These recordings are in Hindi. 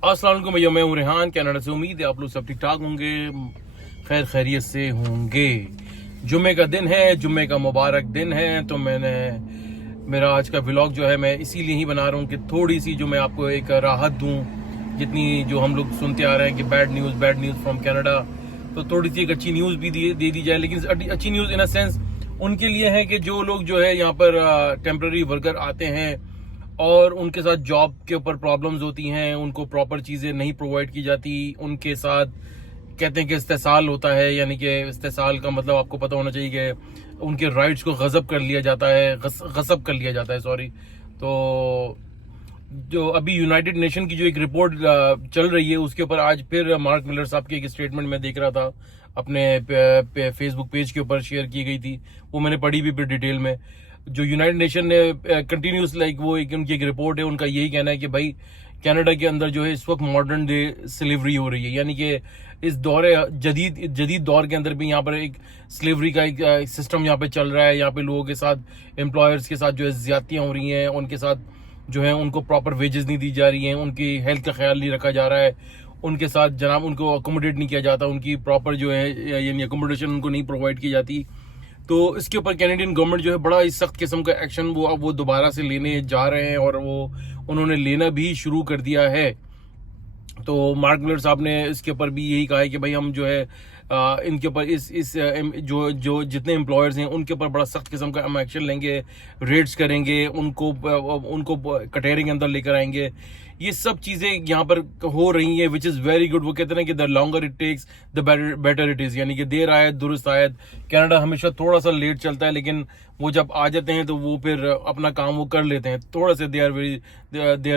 अस्सलाम वालेकुम भैया, मैं हूँ रेहान कनाडा से। उम्मीद है आप लोग सब ठीक ठाक होंगे, खैर खैरियत से होंगे। जुम्मे का दिन है, जुम्मे का मुबारक दिन है। तो मेरा आज का व्लॉग जो है मैं इसीलिए ही बना रहा हूँ कि थोड़ी सी जो मैं आपको एक राहत दूँ। जितनी जो हम लोग सुनते आ रहे हैं कि बैड न्यूज़ फ्रॉम कनाडा, तो थोड़ी सी एक अच्छी न्यूज़ भी दे दी जाए। लेकिन अच्छी न्यूज़ इन अ सेंस उनके लिए है कि जो लोग जो है यहाँ पर टेम्प्रेरी वर्कर आते हैं और उनके साथ जॉब के ऊपर प्रॉब्लम्स होती हैं, उनको प्रॉपर चीज़ें नहीं प्रोवाइड की जाती। उनके साथ कहते हैं कि इस्तेसाल होता है, यानी कि इस्तेसाल का मतलब आपको पता होना चाहिए कि उनके राइट्स को गजब कर लिया जाता है, गसब कर लिया जाता है, सॉरी। तो जो अभी यूनाइटेड नेशन की जो एक रिपोर्ट चल रही है, उसके ऊपर आज फिर मार्क मिलर साहब की एक स्टेटमेंट मैं देख रहा था, अपने फेसबुक पेज के ऊपर शेयर की गई थी। वो मैंने पढ़ी भी फिर डिटेल में। जो यूनाइटेड नेशन ने कंटिन्यूस वो उनकी एक रिपोर्ट है, उनका यही कहना है कि भाई कनाडा के अंदर जो है इस वक्त मॉडर्न डे स्लेवरी हो रही है, यानी कि इस जदीद दौर के अंदर भी यहाँ पर एक स्लेवरी का एक सिस्टम यहाँ पे चल रहा है। यहाँ पे लोगों के साथ, एम्प्लॉयर्स के साथ जो है ज्यादतियाँ हो रही हैं, उनके साथ जो है उनको प्रॉपर वेजेस नहीं दी जा रही हैं, उनकी हेल्थ का ख्याल नहीं रखा जा रहा है, उनके साथ जनाब उनको अकोमोडेट नहीं किया जाता, उनकी प्रॉपर जो है यानी अकोमोडेशन उनको नहीं प्रोवाइड की जाती। तो इसके ऊपर कैनेडियन गवर्नमेंट जो है बड़ा ही सख्त किस्म का एक्शन वो दोबारा से लेने जा रहे हैं, और उन्होंने लेना भी शुरू कर दिया है। तो मार्क मिलर साहब ने इसके ऊपर भी यही कहा है कि भाई हम जो है इनके ऊपर इस जो जितने एम्प्लॉयर्स हैं उनके ऊपर बड़ा सख्त किस्म का हम एक्शन लेंगे, रेड्स करेंगे, उनको कटहरे के अंदर लेकर आएंगे। ये सब चीजें यहाँ पर हो रही हैं, विच इज़ वेरी गुड। वो कहते हैं कि the longer it takes the better it is, यानी कि देर आयत दुरुस्त आयत। कनाडा हमेशा थोड़ा सा लेट चलता है, लेकिन वो जब आ जाते हैं तो वो फिर अपना काम वो कर लेते हैं। थोड़ा से दे आर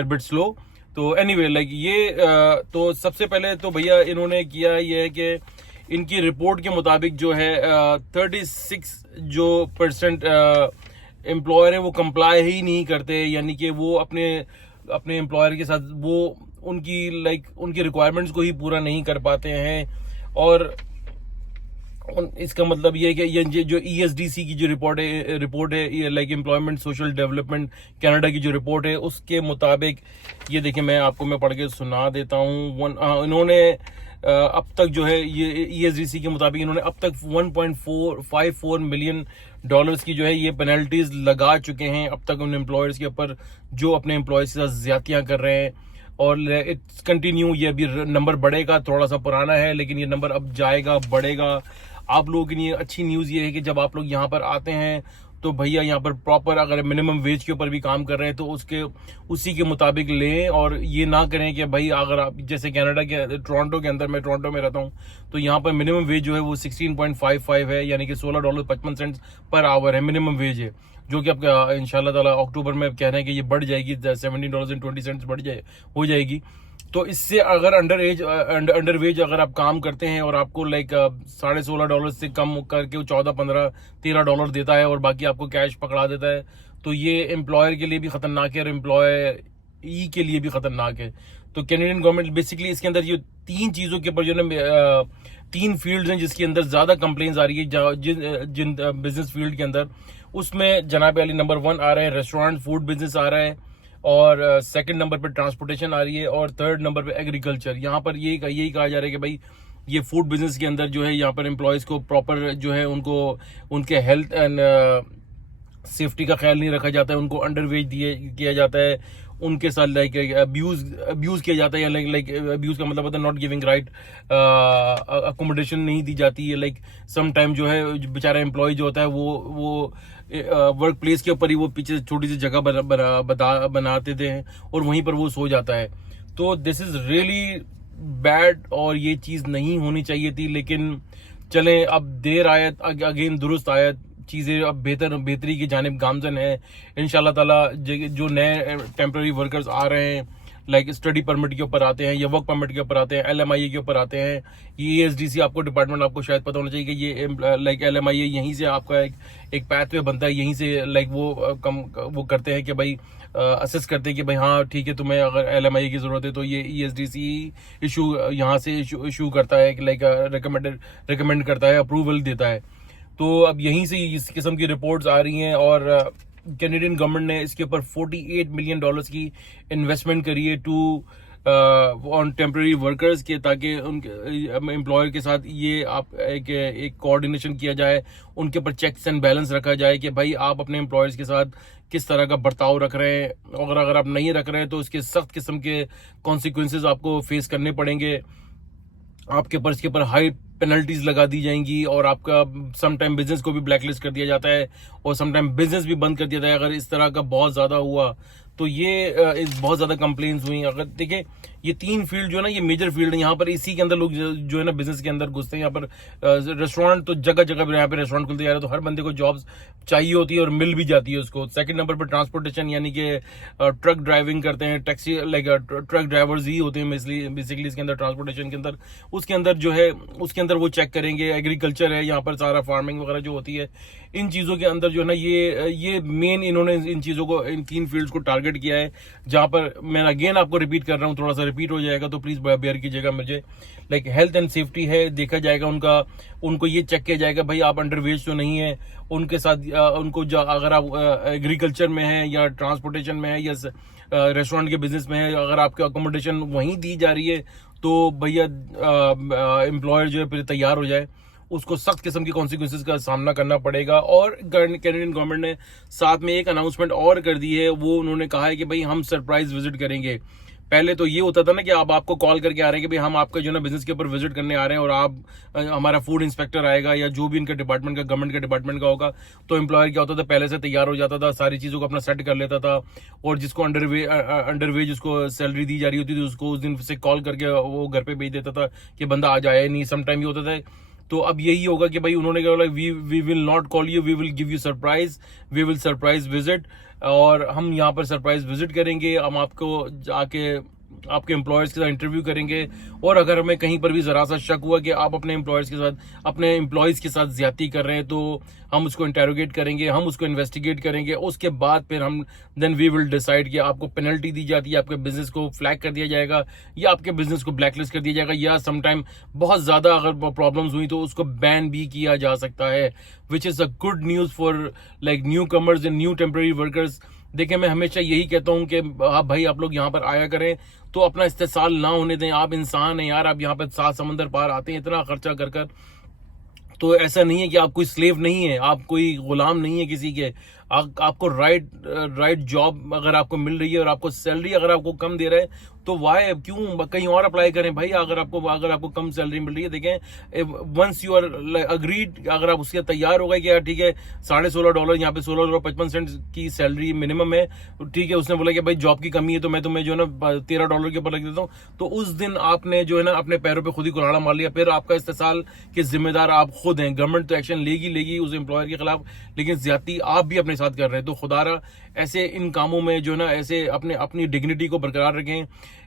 बिट स्लो। तो एनीवे ये तो सबसे पहले तो भैया इन्होंने किया ये है कि इनकी रिपोर्ट के मुताबिक जो है 36% एम्प्लॉयर है वो कंप्लाई ही नहीं करते, यानी कि वो अपने एम्प्लॉयर के साथ वो उनकी रिक्वायरमेंट्स को ही पूरा नहीं कर पाते हैं। और इसका मतलब ये है कि ये जो ESDC की जो रिपोर्ट है ये एम्प्लॉयमेंट सोशल डेवलपमेंट कनाडा की जो रिपोर्ट है, उसके मुताबिक ये देखिए मैं पढ़ के सुना देता हूँ। इन्होंने अब तक जो है ये ESDC के मुताबिक इन्होंने अब तक $1.454 मिलियन की जो है ये पेनल्टीज लगा चुके हैं अब तक उन एम्प्लॉयर्स के ऊपर जो अपने एम्प्लॉयज के साथ ज्यादतियां कर रहे हैं। और इट्स कंटिन्यू, ये अभी नंबर बढ़ेगा, थोड़ा सा पुराना है लेकिन ये नंबर अब जाएगा, बढ़ेगा। आप लोगों के लिए अच्छी न्यूज़ ये है कि जब आप लोग यहाँ पर आते हैं तो भैया यहाँ पर प्रॉपर अगर मिनिमम वेज के ऊपर भी काम कर रहे हैं तो उसी के मुताबिक लें, और ये ना करें कि भाई अगर आप जैसे कनाडा के टोरंटो के अंदर, मैं टोरंटो में रहता हूँ, तो यहाँ पर मिनिमम वेज जो है वो 16.55 है, यानी कि $16.55 पर आवर है, मिनिमम वेज है। जो कि आपका इंशाल्लाह ताला अक्टूबर में कह रहे हैं कि ये बढ़ जाएगी, $17.20 हो जाएगी। तो इससे अगर अंडर वेज अगर आप काम करते हैं और आपको $16.5 से कम करके $14-15-13 देता है और बाकी आपको कैश पकड़ा देता है, तो ये एम्प्लॉयर के लिए भी खतरनाक है और एम्प्लॉयी के लिए भी खतरनाक है। तो कैनेडियन गवर्नमेंट बेसिकली इसके अंदर ये 3 चीजों के ऊपर जो है 3 फील्ड्स हैं जिसके अंदर ज्यादा कंप्लेंट्स आ रही है, जिन बिजनेस फील्ड के अंदर, उसमें जनाब अली नंबर 1 आ रहा है, रेस्टोरेंट फूड बिजनेस आ रहा है, और सेकंड नंबर पे ट्रांसपोर्टेशन आ रही है, और थर्ड नंबर पे एग्रीकल्चर। यहाँ पर यही कहा जा रहा है कि भाई ये फूड बिजनेस के अंदर जो है यहाँ पर एम्प्लॉयज को प्रॉपर जो है उनके हेल्थ एंड सेफ्टी का ख्याल नहीं रखा जाता है, उनको अंडरवेज किया जाता है, उनके साथ अब्यूज किया जाता है, या अब्यूज का मतलब होता है नॉट गिविंग राइट अकोमोडेशन नहीं दी जाती है। सम टाइम जो है बेचारा एम्प्लॉय जो होता है वो वर्क प्लेस के ऊपर ही वो पीछे छोटी सी जगह बनाते थे और वहीं पर वो सो जाता है। तो दिस इज रियली बैड और ये चीज नहीं होनी चाहिए थी, लेकिन चलें, अब देर आयत अगेन दुरुस्त आयत, चीजें अब बेहतरी की जानिब गामजन है इंशाल्लाह ताला। जो नए टेम्पररी वर्कर्स आ रहे हैं, स्टडी परमिट के ऊपर आते हैं या वर्क परमिट के ऊपर आते हैं, LMIA के ऊपर आते हैं, ये ESDC आपको डिपार्टमेंट आपको शायद पता होना चाहिए कि ये LMIA यहीं से आपका एक पाथवे बनता है, यहीं से वो करते हैं कि भाई असेस करते हैं कि भाई हाँ ठीक है, तुम्हें अगर LMIA की जरूरत है तो ये ESDC इशू यहाँ से इशू करता है, रिकमेंड करता है, अप्रूवल देता है। तो अब यहीं से इस किस्म की रिपोर्ट्स आ रही हैं, और कैनेडियन गवर्नमेंट ने इसके ऊपर $48 मिलियन की इन्वेस्टमेंट करी है टू ऑन टेम्पररी वर्कर्स के, ताकि उनके एम्प्लॉयर के साथ ये आप एक कोऑर्डिनेशन किया जाए, उनके ऊपर चेक्स एंड बैलेंस रखा जाए कि भाई आप अपने एम्प्लॉयर्स के साथ किस तरह का बर्ताव रख रहे हैं, और अगर आप नहीं रख रहे हैं तो उसके सख्त किस्म के कॉन्सिक्वेंसेज आपको फेस करने पड़ेंगे, आपके ऊपर इसके ऊपर हाई पेनल्टीज लगा दी जाएंगी, और आपका समटाइम बिजनेस को भी ब्लैकलिस्ट कर दिया जाता है, और समटाइम बिजनेस भी बंद कर दिया जाता है अगर इस तरह का बहुत ज्यादा हुआ। तो ये बहुत ज्यादा कंप्लेंट्स हुई। अगर देखिए ये 3 फील्ड जो है ना, ये मेजर फील्ड है, यहाँ पर इसी के अंदर लोग जो है ना बिजनेस के अंदर घुसते हैं। यहाँ पर रेस्टोरेंट तो जगह जगह पर यहाँ पे रेस्टोरेंट खुलते जा रहे हैं, तो हर बंदे को जॉब्स चाहिए होती है और मिल भी जाती है उसको। सेकंड नंबर पर ट्रांसपोर्टेशन, यानी कि ट्रक ड्राइविंग करते हैं, टैक्सी लाइक ट्रक ड्राइवर्स ही होते हैं बेसिकली इसके अंदर, ट्रांसपोर्टेशन के अंदर। उसके अंदर जो है उसके अंदर वो चेक करेंगे। एग्रीकल्चर है यहाँ पर, सारा फार्मिंग वगैरह जो होती है, इन चीजों के अंदर जो है ना ये मेन इन्होंने इन चीजों को, इन 3 फील्ड्स को टारगेट किया है। जहां पर मैं अगेन आपको रिपीट कर रहा हूं, थोड़ा सा रिपीट हो जाएगा तो प्लीज बेयर कीजिएगा मुझे। लाइक हेल्थ एंड सेफ्टी है, देखा जाएगा उनको ये चेक किया जाएगा भाई आप अंडरवेज तो नहीं है उनके साथ। उनको अगर आप एग्रीकल्चर में है या ट्रांसपोर्टेशन में है या रेस्टोरेंट के बिजनेस में है, अगर आपकी अकोमोडेशन वहीं दी जा रही है तो भैया एम्प्लॉयर जो है फिर तैयार हो जाए, उसको सख्त किस्म की कॉन्सिक्वेंसेज का सामना करना पड़ेगा। और कैनेडियन गवर्नमेंट ने साथ में एक अनाउंसमेंट और कर दी है, वो उन्होंने कहा है कि भाई हम सरप्राइज विजिट करेंगे। पहले तो ये होता था ना कि अब आपको कॉल करके आ रहे हैं कि भाई हम आपका जो है ना बिजनेस के ऊपर विजिट करने आ रहे हैं, और आप हमारा फूड इंस्पेक्टर आएगा या जो भी इनका डिपार्टमेंट का, गवर्नमेंट का डिपार्टमेंट का होगा। तो एम्प्लॉयर क्या होता था, पहले से तैयार हो जाता था, सारी चीजों को अपना सेट कर लेता था, और जिसको अंडरवेज उसको सैलरी दी जा रही होती थी उसको उस दिन से कॉल करके वो घर पे भेज देता था कि बंदा आ जाए नहीं। समटाइम ये होता था। तो अब यही होगा कि भाई उन्होंने कहा we will not call you, we will give you surprise, we will surprise visit, और हम यहाँ पर सरप्राइज विजिट करेंगे। हम आपको जाके आपके एम्प्लॉयर्स के साथ इंटरव्यू करेंगे, और अगर हमें कहीं पर भी जरा सा शक हुआ कि आप अपने एम्प्लॉयर्स के साथ, अपने एम्प्लॉयज के साथ ज्यादती कर रहे हैं, तो हम उसको इंटेरोगेट करेंगे, हम उसको इन्वेस्टिगेट करेंगे। उसके बाद फिर हम देन वी विल डिसाइड कि आपको पेनल्टी दी जाती है, आपके बिजनेस को फ्लैग कर दिया जाएगा, या आपके बिजनेस को ब्लैकलिस्ट कर दिया जाएगा, या समटाइम बहुत ज्यादा अगर प्रॉब्लम्स हुई तो उसको बैन भी किया जा सकता है, which is a good news for like new commerce and new temporary workers. देखिए मैं हमेशा यही कहता हूं कि आप भाई आप लोग यहाँ पर आया करें तो अपना इस्तेसाल ना होने दें। आप इंसान हैं यार, आप यहाँ पर 7 समंदर पार आते हैं इतना खर्चा कर तो ऐसा नहीं है कि आप कोई स्लेव नहीं है, आप कोई गुलाम नहीं है किसी के। आपको राइट जॉब अगर आपको मिल रही है और आपको सैलरी अगर आपको कम दे रहा है तो वाई क्यों कहीं और अप्लाई करें भाई। अगर आपको कम सैलरी मिल रही है, देखें वंस यू आर अग्रीड, अगर आप उसके तैयार हो गए कि यार ठीक है $16.5 यहाँ पे $16.55 की सैलरी मिनिमम है, ठीक है, उसने बोला कि भाई जॉब की कमी है तो मैं तुम्हें जो है ना $13 के ऊपर लग देता हूँ, तो उस दिन आपने जो है ना अपने पैरों पे खुद ही कुल्हाड़ा मार लिया। फिर आपका इस्तेसाल के जिम्मेदार आप खुद हैं। गवर्नमेंट तो एक्शन लेगी उस एम्प्लॉयर के खिलाफ, लेकिन ज्यादती आप भी अपने साथ कर रहे हैं। तो खुदारा ऐसे इन कामों में जो है ना ऐसे अपनी डिग्निटी को बरकरार रखें।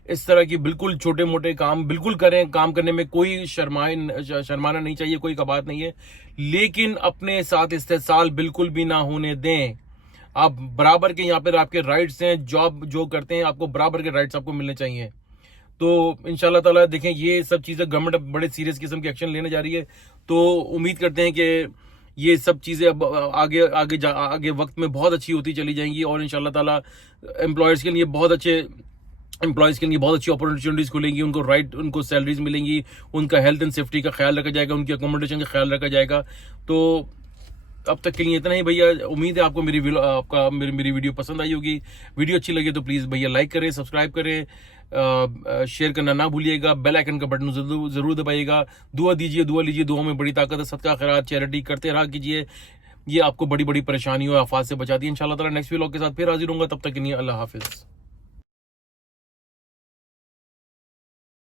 इस तरह की बिल्कुल छोटे मोटे काम बिल्कुल करें, काम करने में कोई शर्माना नहीं चाहिए, कोई कबात नहीं है, लेकिन अपने साथ इस्तेसाल बिल्कुल भी ना होने दें। आप बराबर के यहाँ पर आपके राइट्स हैं, जॉब जो करते हैं आपको बराबर के राइट्स आपको मिलने चाहिए। तो इंशाल्लाह ताला देखें ये सब चीजें गवर्नमेंट बड़े सीरियस किस्म के एक्शन लेने जा रही है, तो उम्मीद करते हैं कि ये सब चीजें अब आगे वक्त में बहुत अच्छी होती चली जाएंगी, और इंशाल्लाह ताला एम्प्लॉयर्स के लिए बहुत अच्छी अपॉर्चुनिटीज खुलेंगी, उनको सैलरीज मिलेंगी, उनका हेल्थ एंड सेफ्टी का ख्याल रखा जाएगा, उनकी अकोमोडेशन का ख्याल रखा जाएगा। तो अब तक के लिए इतना ही भैया। उम्मीद है आपको मेरी वीडियो पसंद आई होगी। वीडियो अच्छी लगे तो प्लीज भैया लाइक करें, सब्सक्राइब करें, शेयर करना ना भूलिएगा, बेल आइकन का बटन जरूर दबाइएगा। दुआ लीजिए, दुआ में बड़ी ताकत है। सदका खैरात चैरिटी करते रहा कीजिए, ये आपको बड़ी बड़ी परेशानियों और आफात से बचाती है। इंशाल्लाह ताला नेक्स्ट व्लॉग के साथ फिर हाजिर होऊंगा, तब तक के लिए अल्लाह हाफिज।